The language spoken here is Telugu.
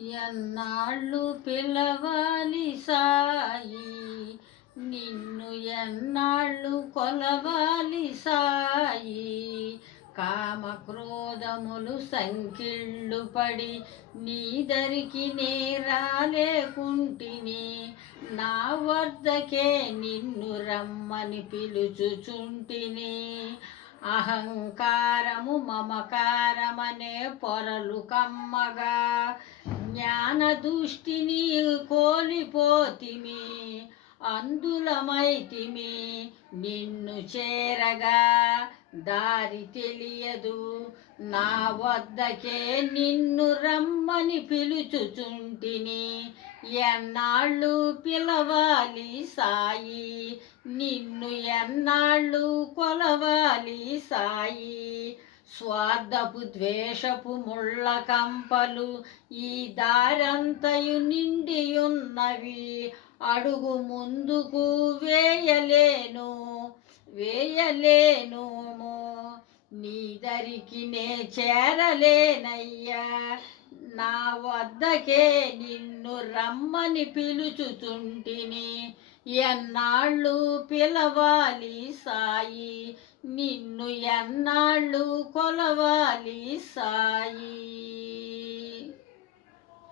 ఎన్నాళ్ళు పిలవాలి సాయి? నిన్ను ఎన్నాళ్ళు కొలవాలి సాయి? కామక్రోధములు సంకిళ్ళు పడి నీదరికి నేరాలేకుంటిని నా వద్దకే నిన్ను రమ్మని పిలుచుచుంటిని. అహంకారము మమకారమనే పొరలు కమ్మగా మన దృష్టిని కోల్పోతిమి అందులమైతిమి. నిన్ను చేరగా దారి తెలియదు. నా వద్దకే నిన్ను రమ్మని పిలుచుచుంటిని. ఎన్నాళ్ళు పిలవాలి సాయి? నిన్ను ఎన్నాళ్ళు కొలవాలి సాయి? స్వార్థపు ద్వేషపు ముళ్ళ కంపలు ఈ దారంతయు నిండియున్నవి అడుగు ముందుకు వేయలేను వేయలేను నీదరికి నే చేరలేనయ్యా నా వద్దకే నిన్ను రమ్మని పిలుచుతుంటిని ఎన్నాళ్ళు పిలవాలి సాయి నిన్ను ఎన్నాళ్ళు కొలవాలి సాయి?